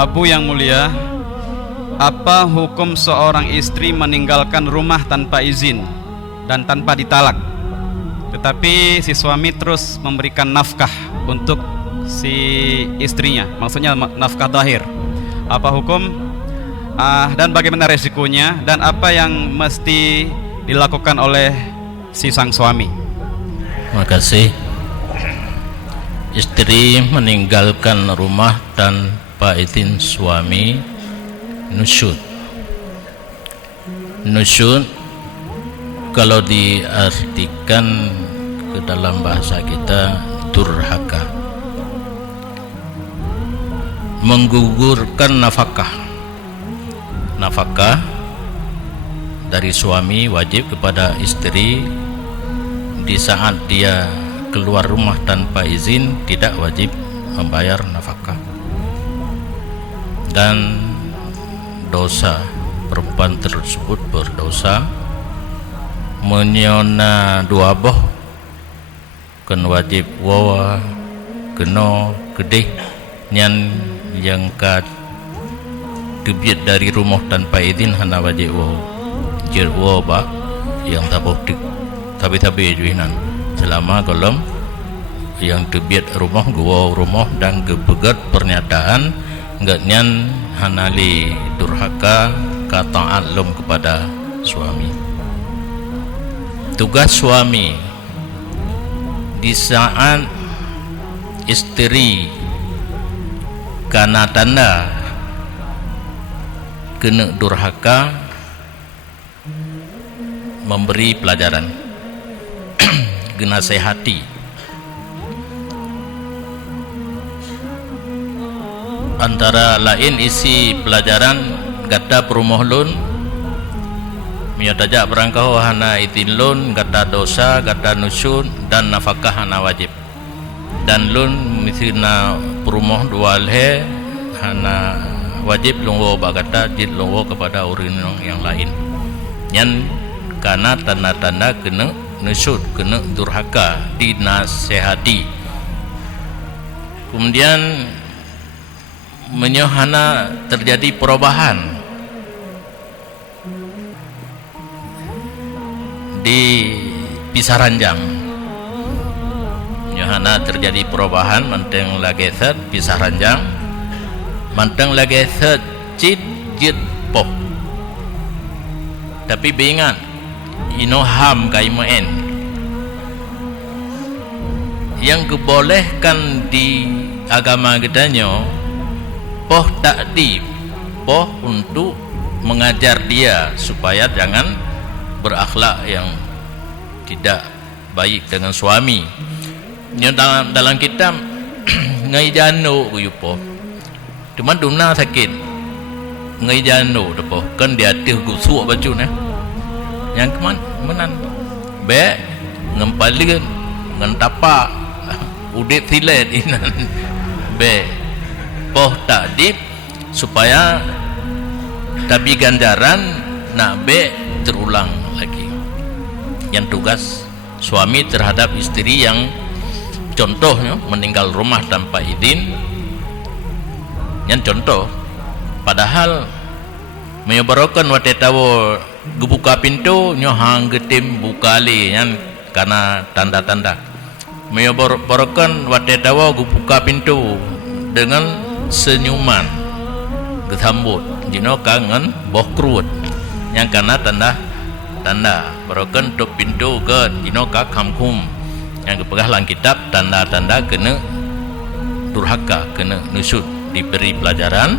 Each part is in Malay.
Abu yang mulia, apa hukum seorang istri meninggalkan rumah tanpa izin dan tanpa ditalak, tetapi si suami terus memberikan nafkah untuk si istrinya, maksudnya nafkah zahir? Apa hukum dan bagaimana resikonya, dan apa yang mesti dilakukan oleh si sang suami? Terima kasih. Istri meninggalkan rumah tanpa izin suami, nusyud. Nusyud kalau diartikan ke dalam bahasa kita durhaka, menggugurkan nafkah. Nafkah dari suami wajib kepada istri di saat dia keluar rumah tanpa izin, tidak wajib membayar nafkah. Dan dosa, perempuan tersebut berdosa menyona dua boh, kan wajib wawa kena kedih nyan yang ka tebiat dari rumah tanpa izin hana wajib wawa jer wawa ba yang tabuh tapi juinan selama golom yang tebiat rumah gua rumah dan gebegat pernyataan enggak nyan hanali durhaka kata alum kepada suami. Tugas suami di saat istri karena tanda kena durhaka memberi pelajaran, genasehati. Antara lain isi pelajaran gata perumoh lun mia tajak berangkau hana itin lun, gata dosa, gata nusyun dan nafkah hana wajib. Dan lun misalnya perumoh dua lhe hana wajib lungwo bagata jid lungwo kepada orang yang lain. Yan karena tanda-tanda kena nusyud, kena durhaka, dinasehati. Kemudian menyohana terjadi perubahan di pisah ranjang. Menyohana terjadi perubahan manteng lagi set pisah ranjang, manteng lagi set cid jid poh. Tapi beingat ino ham kaimaen yang kebolehkan di agama kitanya poh takdib, poh untuk mengajar dia supaya jangan berakhlak yang tidak baik dengan suami. Dalam kitab ngai jano yupo cuma dumna sakit ngai jano depo kan dia teh gusuk baju ne yang menan be ngempalin ngentapa udet silet inan be poh takdib supaya tapi ganjaran nak be terulang lagi. Yang tugas suami terhadap istri yang contohnya meninggal rumah tanpa izin, yang contoh padahal menyebarkan watetawo gebuka pintu nyohang getim bukali yang karena tanda-tanda menyebarkan watetawo gebuka pintu dengan senyuman gesambut jino kangen bokrut yang karena tanda barokan tok pintu ke jino ka kamkum yang kepegah lang kitab tanda-tanda kena durhaka, kena nusyud, diberi pelajaran,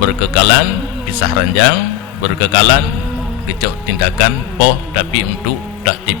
berkekalan pisah ranjang, berkekalan gecok tindakan poh tapi untuk taktib.